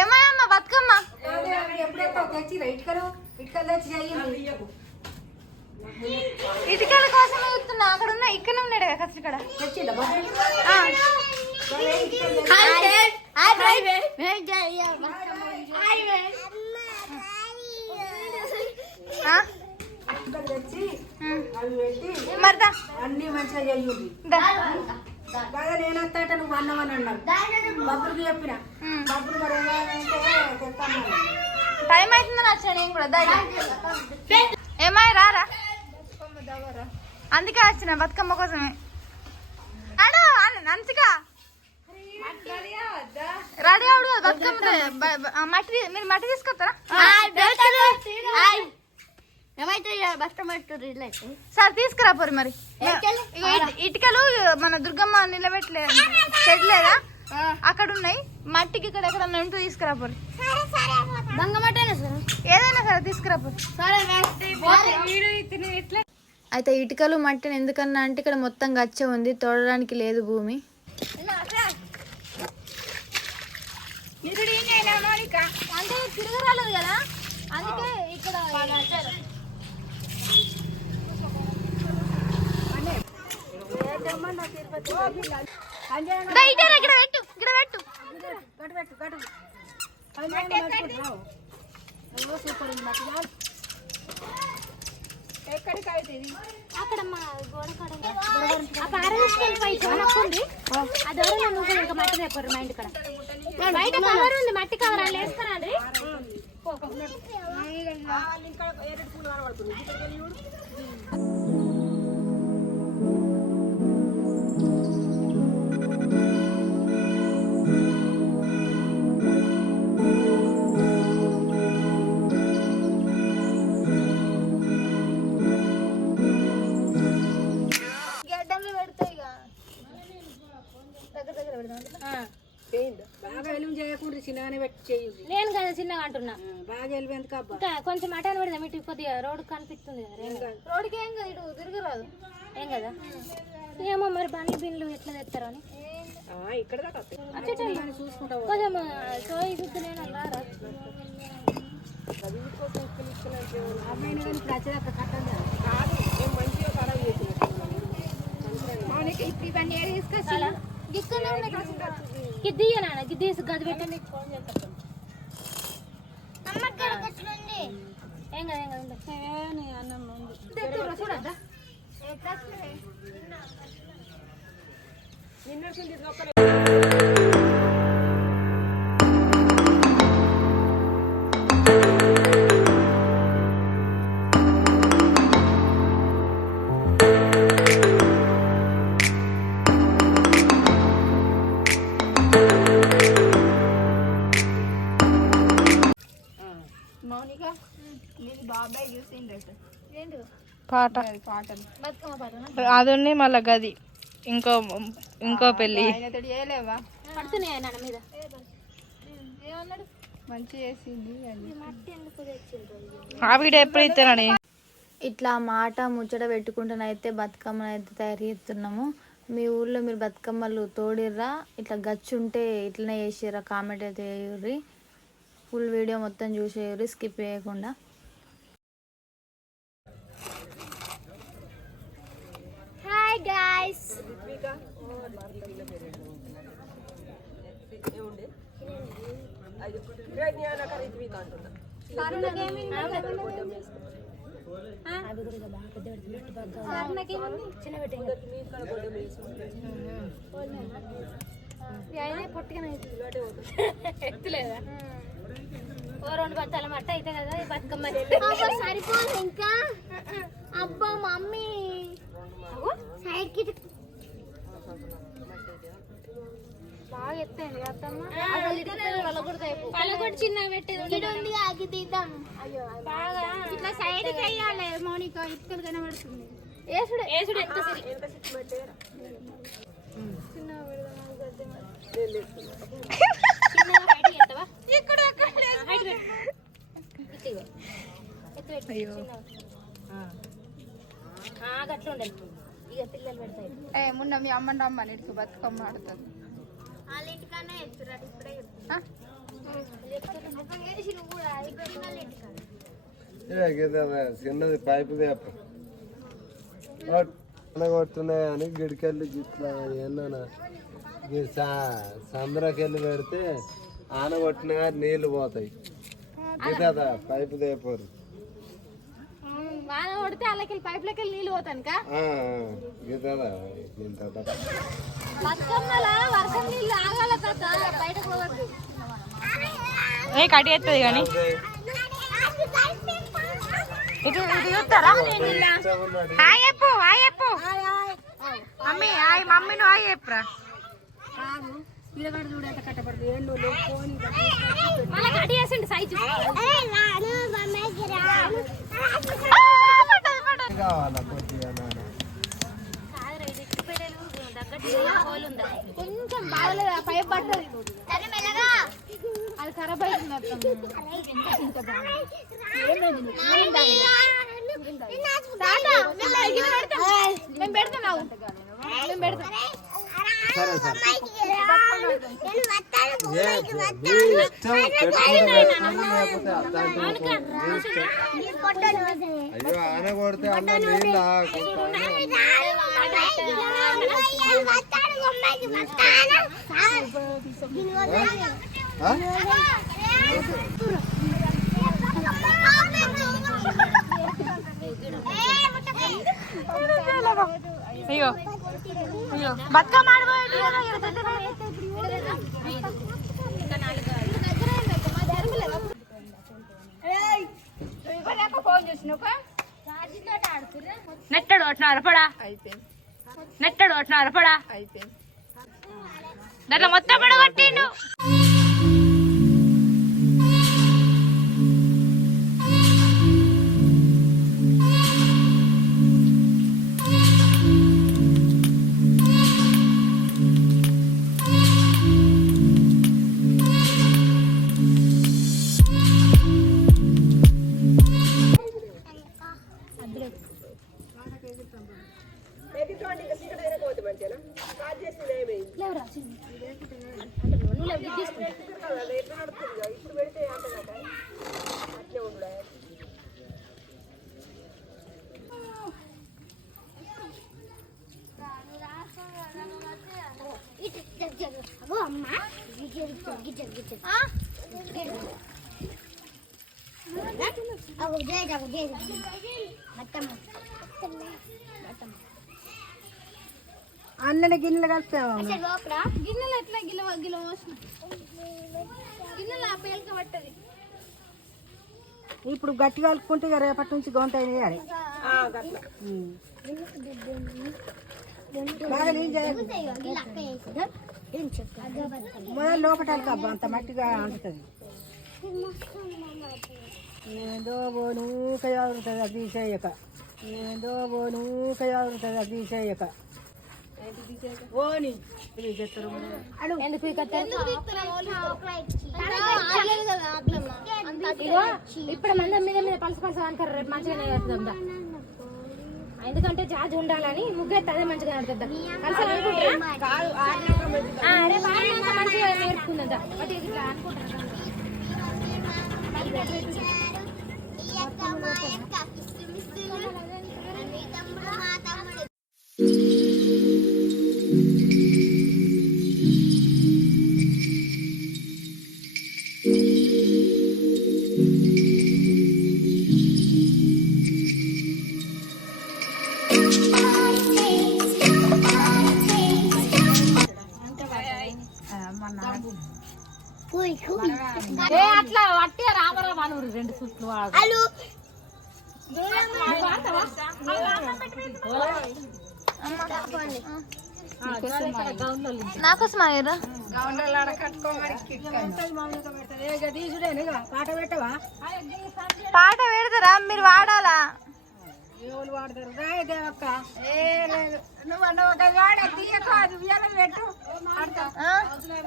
ఏమయ్యమ్మ బతుకమ్మ ఇటుకల కోసం చూస్తున్నా. అక్కడ ఉన్నా ఇక్కడ ఉన్నాడు కదా ఇక్కడ. మరదా అన్ని మంచిగా చెయ్యి. బాగా నేను వస్తాట నువ్వు అన్నమని అన్నావు. బబ్బులకి చెప్పిన బబ్బులు టైం అవుతుందని వచ్చా నేను కూడా. ఏమాయి రారా, అందుకే వచ్చిన బతుకమ్మ కోసమే. అడు నంచిగా రెడీ అవడు బతుకమ్మ. మట్టి మీరు మట్టి తీసుకొస్తారా? సరే తీసుకురా పోరు. మరి ఇటుకలు మన దుర్గమ్మ నిలబెట్టలేదు చెట్లేదా అక్కడ ఉన్నాయి. మట్టికి ఇక్కడ ఎక్కడ ఉంటూ తీసుకురా పోరు. ఏదైనా సరే తీసుకురా పోరు. అయితే ఇటుకలు మట్టిని ఎందుకన్నా అంటే ఇక్కడ మొత్తం గచ్చ ఉంది, తోడడానికి లేదు భూమి. అంటే తిరగరాలేదు కదా, అందుకే ఇక్కడ ఎక్కడికి అవుతుంది అక్కడ మా గోడ అక్కడ అరవై అది ఇంకా మట్టి రేపారు మా ఇంటి కాడ బయట కవర్ ఉంది, మట్టి కవర్ అని వేస్తారండి. బాగా ఎలుగు చేయకుండా చిన్నగానే పెట్టి చేయండి. నేను కదా చిన్నగా అంటున్నా, బాగా ఎలుగు ఎందుకు అబ్బా. కొంచెం మటన్ పెడదాం, ఇటు కొద్దిగా రోడ్ కనిపిస్తుంది కదా. రోడ్కి ఏం కదా, ఇటు తిరగరాదు ఏం కదా. ఏమో మరి బండ్లు బిన్లు ఎట్లా తెస్తారో అని ఇక్కడ చూసుకుంటా కొంచెం సోయి చూస్తున్నాను రారా. అమ్మాయిని కానీ ఇప్పుడు వచ్చేది అక్కడ కట్టండి కాదు, మేము మంచిగా ఖరాబ్ చేసినట్టు ఇప్పుడు ఇవన్నీ తీసుకొచ్చి గిద్దీయ నాన్న గిద్దీసి గది పెట్టండి. ఏం కదా ఏం కదా అన్నం చూడద్దా పాట అది మళ్ళా గది ఇంకో పెళ్ళి పడుతున్నాయా నాన్న మీద మంచి ఆవిడ ఎప్పుడు ఇస్తానని ఇట్లా మాట ముచ్చట పెట్టుకుంటానైతే బతుకమ్మను అయితే తయారు చేస్తున్నాము. మీ ఊర్లో మీరు బతుకమ్మలు తోడిర్రా, ఇట్లా గచ్చు ఉంటే ఇట్లనే చేసిర్రా, కామెంట్ అయితే వేయుర్రి. ఫుల్ వీడియో మొత్తం చూసేయుర్రి, స్కిప్ చేయకుండా. హాయ్ గాయ్స్, ఎత్తులేదా ఓ 2 బత్తాల మట్ట అయితే కదా బతుకమ్మ సరిపోదు ఇంకా. అబ్బా మమ్మీ సైడ్ కి బాగా ఎత్తండి పలగొట్టు చిన్న పెట్టేది ఆగి తీద్దాం. బాగా ఇట్లా సైడ్ కి వేయాలి మౌనిక, ఇటుకలు కనబడుతుంది. ఏసుడు ఎంత గట్ల ఉండాలి. ఇక పిల్లలు పెడతాయి మున్న మీ అమ్మని రమ్మని ఇటుకు బతుకమ్మ ఆడుతుంది. చిన్నది పైపు కొడుతున్నాయి అని గిడికెళ్ళి గిట్లా ఏమన్నా సంద్రకెళ్ళి పెడితే ఆన కొట్టినా నీళ్ళు పోతాయి ఇదా పైపు దేపోరు వాన కొడితే అలాకెళ్ళి పైపులకి వెళ్ళి నీళ్ళు పోతాను ఇదా బతుకమ్మల వర్షం నీళ్ళు ఆగాల కదా బయటకు పోవద్దు కట్ చేస్తుంది కానీ ఇది చూస్తారా హాయ్ చెప్పు మమ్మీ హాయ్ మమ్మీ నువ్వు హాయ్ చెప్పురా పిల్లగాడు చూడ ఎంత కట్టబడుతుంది ఏంటో ఫోన్ మళ్ళీ కట్ చేసిండు సైజు కావాలా కొద్దిగా కొంచెం బాగలేదు ఆ పైప్ పట్టదు అది ఖరాబ్ అవుతుంది మేము పెడతాం మేము పెడతాం సరే సరే అయ్యో ఆన కొడితే అన్న నీళ్ళు అయ్యో అయ్యో బతుకమ్మ నెట్టడు అట్లా అరపడా నెట్టడు అట్లా అరపడా దాంట్లో మొత్తం పడగొట్టిండు అన్నని గిన్నెలు కలిపాము గిన్నెలు ఎట్లా గిల్ల గిల్ల గిన్నెలు ఆ పేలిక పట్టది ఇప్పుడు గట్టి కలుపుకుంటే ఇక రేపటి నుంచి గొంత వేయాలి బాగా నీళ్ళు చేయాలి మొదలు లోపటాలి కబ్బా అంత మట్టిగా అంటుతుంది ఏందో నూకయాగుతుంది అది తీసేయక ఏందో నూకయాగుతుంది అది తీసేయక ఓని ఎందుకు ఇప్పుడు మంది మీద మీద పలస పలస అంటారు రేపు మంచిగానే కడుతుందా ఎందుకంటే జాజి ఉండాలని ముగ్గెత్తి అదే మంచిగా నడుతుందా కలిసి అనుకుంటారా రేపు ఆడినాక మంచిగా నేర్పుకుందా బట్ ఇది ఇట్లా అనుకుంటారా అట్లా వట్టి రామరామ అనూరు 2 సుట్లు నాకోసం పాట పెట్టవా పాట పెడతారా మీరు వాడాలా ఎవరు వాడతారు రాయ దేవక్క నువ్వు అన్న ఒక వాడ తీయక అది బియ్యం పెట్టు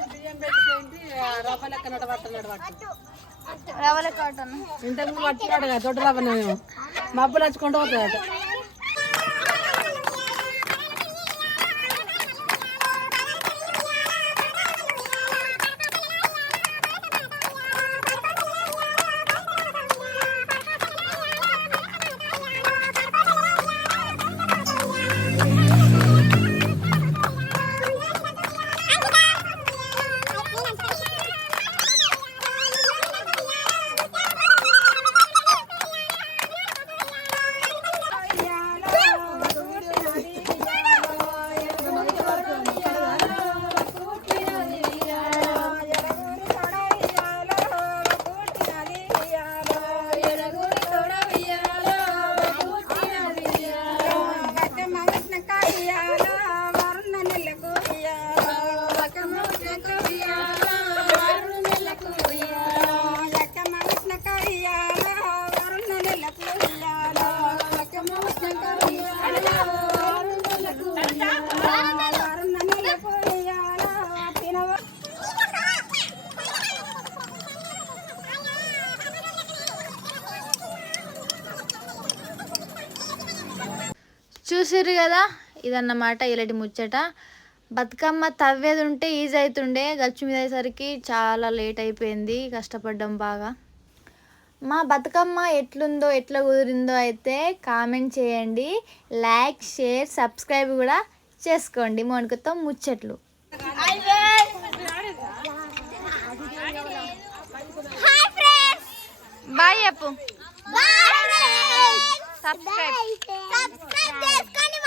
బియ్యం పెట్టుకుంటే రవ్వ లెక్క నడబట్టన్నాడు రవ్వలే కాటన్ ఇంతకు పట్టుకున్నాడు కదా దొడ్డు రవ్వ మబ్బులు వచ్చుకుంటూ పోతాడు చూసిర్రు కదా, ఇదన్నమాట ఇలాంటి ముచ్చట. బతుకమ్మ తవ్వేది ఉంటే ఈజీ అవుతుండే, గచ్చు మీద అయ్యేసరికి చాలా లేట్ అయిపోయింది, కష్టపడ్డాం బాగా. మా బతుకమ్మ ఎట్లుందో ఎట్లా కుదిరిందో అయితే కామెంట్ చేయండి, లైక్ షేర్ సబ్స్క్రైబ్ కూడా చేసుకోండి. మోనికతో ముచ్చట్లు. బాయ్ చెప్పు. సబ్స్క్రైబ్ చేసుకోండి.